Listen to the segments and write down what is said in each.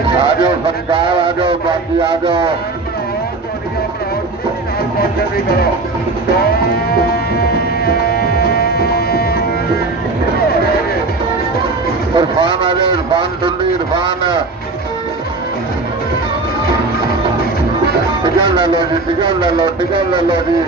आ जाओ संस्कार, आ जाओ बाकी आ जाओ। इरफान आ जाओ, इरफान टुंडी, इरफान टिकट ले लो जी, टिकट ले लो, टिकट ले लो जी।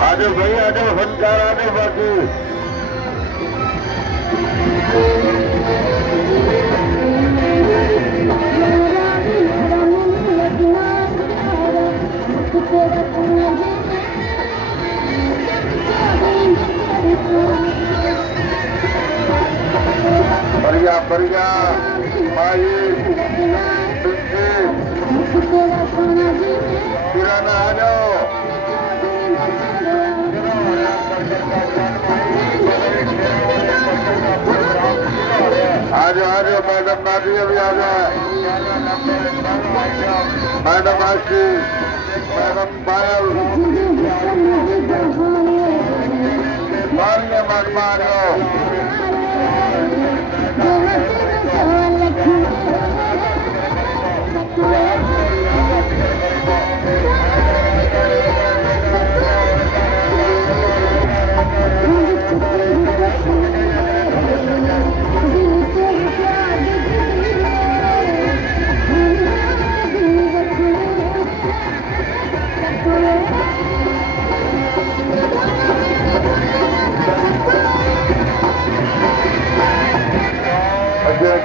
आ जाओ भाई, आ जाओ संस्कार, आ जाओ बाकी। बढ़िया बढ़िया भाई, किराना आ जाओ। आ जाओ मैडम नाजी, अभी आ जाए मैडम आशी, मैडम पायल, मारिए मत मारो।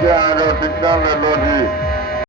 क्या टिकट ले लो जी।